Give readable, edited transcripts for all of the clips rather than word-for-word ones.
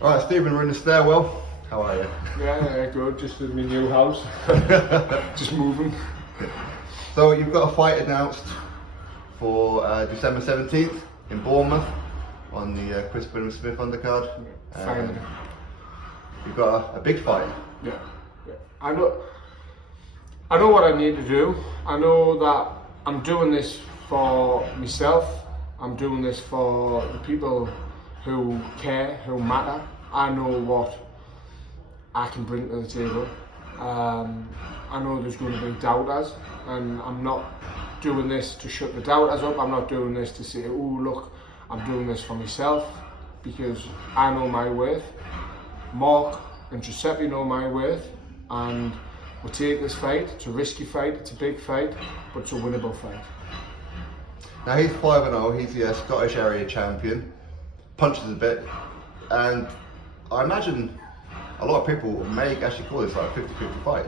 Alright, Stephen, we're in the stairwell. How are you? Yeah, good. Just in my new house. Just moving. So you've got a fight announced for December 17th in Bournemouth on the Chris Smith undercard. Finally. You've got a big fight. Yeah. I know what I need to do. I know that I'm doing this for myself. I'm doing this for the people who care, who matter. I know what I can bring to the table. I know there's going to be doubters, and I'm not doing this to shut the doubters up. I'm not doing this to say, oh look, I'm doing this for myself, because I know my worth. Mark and Giuseppe know my worth, and we'll take this fight. It's a risky fight, it's a big fight, but it's a winnable fight. Now he's 5-0, he's the Scottish area champion, punches a bit, and I imagine a lot of people may actually call this like a 50-50 fight,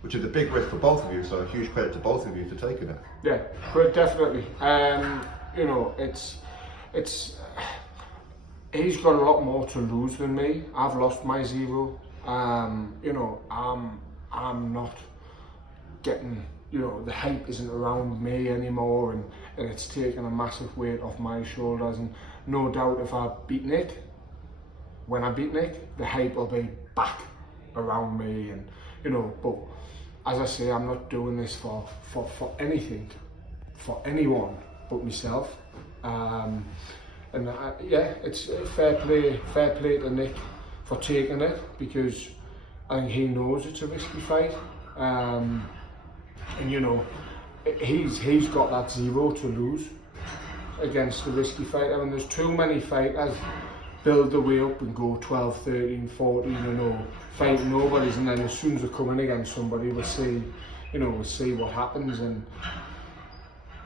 which is a big risk for both of you, so a huge credit to both of you for taking it. Yeah, but definitely. You know, it's he's got a lot more to lose than me. I've lost my zero. You know, I'm not getting, you know, the hype isn't around me anymore, and it's taken a massive weight off my shoulders. And no doubt if I beat Nick, when I beat Nick, the hype will be back around me, and you know, but as I say, I'm not doing this for anything, for anyone but myself. Yeah, it's fair play to Nick for taking it, because I think he knows it's a risky fight. And you know, he's got that zero to lose against the risky fighter, and there's too many fighters build the way up and go 12, 13, 14 and 0, fighting nobodies, and then as soon as they come in against somebody, we'll see, you know, we'll see what happens. And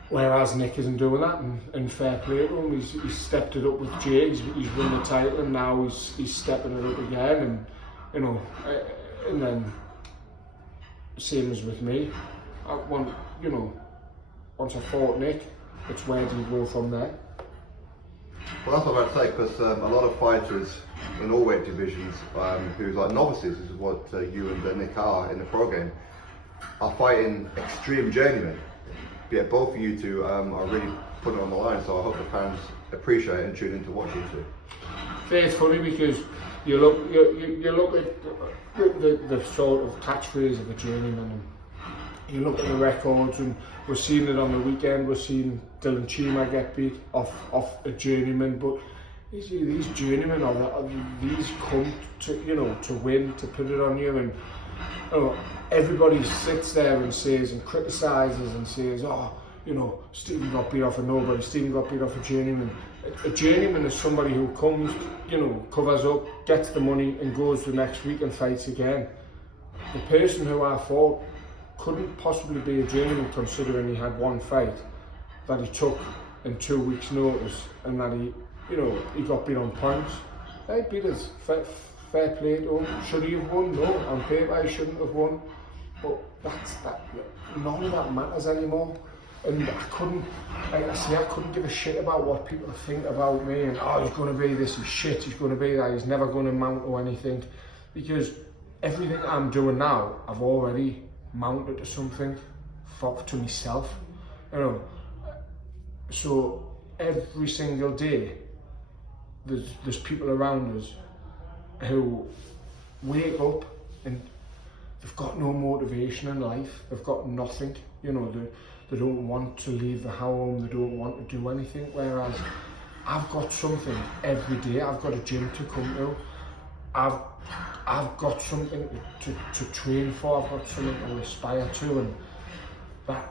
whereas Nick isn't doing that, and fair play to him, he's stepped it up with Jay, he's won the title, and now he's stepping it up again, and you know, and then same as with me. I want, you know, once I fought Nick, it's where do you go from there? Well, that's what I'm about to say, because a lot of fighters in all weight divisions, who's like novices, this is what you and Nick are in the pro game, are fighting extreme journeymen. Yet both of you two are really putting it on the line, so I hope the fans appreciate it and tune in to watch you two. It's funny because you look at the sort of catchphrase of a journeyman, and you look at the records, and we're seeing it on the weekend. We're seeing Dylan Chima get beat off a journeyman, but these journeymen these come to, you know, to win, to put it on you, and you know, everybody sits there and says and criticises and says, oh, you know, Stephen got beat off a nobody, Stephen got beat off a journeyman. A journeyman is somebody who comes, you know, covers up, gets the money and goes the next week and fights again. The person who I fought couldn't possibly be a journeyman, considering he had one fight that he took in 2 weeks' notice, and that he, you know, he got beat on points. He beat us. Fair play to him. Should he have won? No, on paper he shouldn't have won. But none of that matters anymore. And I couldn't give a shit about what people think about me, and oh, he's going to be this, he's shit, he's going to be that, he's never going to mount to anything, because everything I'm doing now, I've already mounted to something to myself, you know. So every single day, there's people around us who wake up and they've got no motivation in life, they've got nothing, you know, they don't want to leave the home, they don't want to do anything, whereas I've got something every day. I've got a gym to come to, I've got something to train for, I've got something to aspire to, and that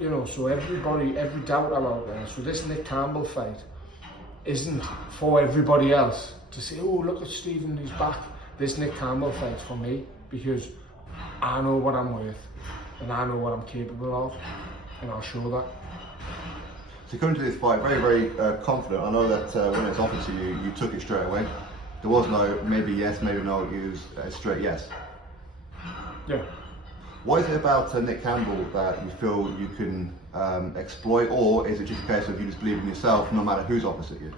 you know, so everybody, every doubter out there, so this Nick Campbell fight isn't for everybody else to say, oh look at Stephen, he's back. This Nick Campbell fight's for me, because I know what I'm worth, and I know what I'm capable of, and I'll show that. So coming to this fight, very, very confident. I know that when it's offered to you, you took it straight away. There was no maybe yes, maybe no, it was a straight yes. Yeah. What is it about Nick Campbell that you feel you can exploit, or is it just a case of you just believe in yourself no matter who's opposite you?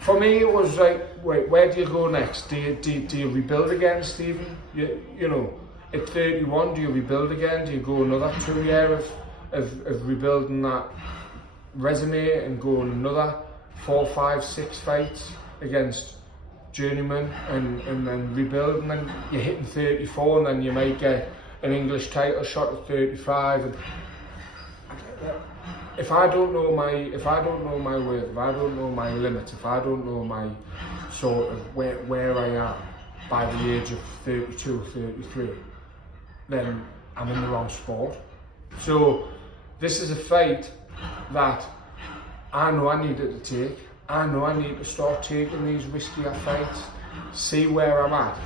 For me, it was like, wait, where do you go next? Do you rebuild again, Stephen? You know, at 31, do you rebuild again? Do you go another 2 years of rebuilding that resume and go on another 4, 5, 6 fights against journeyman and then rebuild, and then you're hitting 34, and then you might get an English title shot at 35. And if I don't know my weight, if I don't know my limits, if I don't know my sort of where I am by the age of 32 or 33, then I'm in the wrong sport. So this is a fight that I know I needed to take. I know I need to start taking these riskier fights, see where I'm at,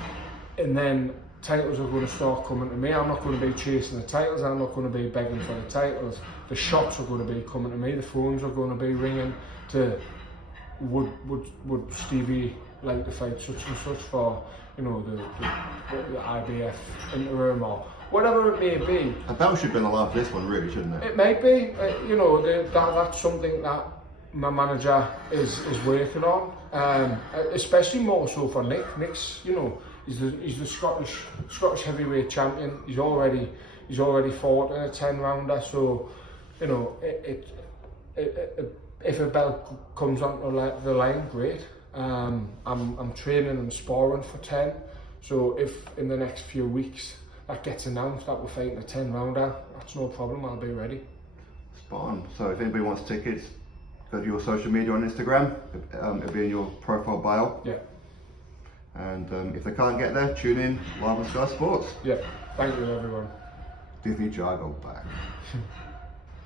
and then titles are going to start coming to me. I'm not going to be chasing the titles, I'm not going to be begging for the titles. The shots are going to be coming to me, the phones are going to be ringing to, would Stevie like to fight such and such for, you know, the IBF interim or whatever it may be. A belt should have been allowed for this one, really, shouldn't it? It might be, you know, that's something that my manager is working on, especially more so for Nick. Nick's, you know, he's the Scottish heavyweight champion. He's already fought in a 10-rounder, so you know, if a belt comes onto the line, great. I'm training and sparring for 10, so if in the next few weeks that gets announced that we're fighting a 10-rounder, that's no problem. I'll be ready. Spot on. So if anybody wants tickets, go to your social media on Instagram. It'll be in your profile bio. Yeah. And if they can't get there, tune in live on Sky Sports. Yeah. Thank you, everyone. Disney Drago back.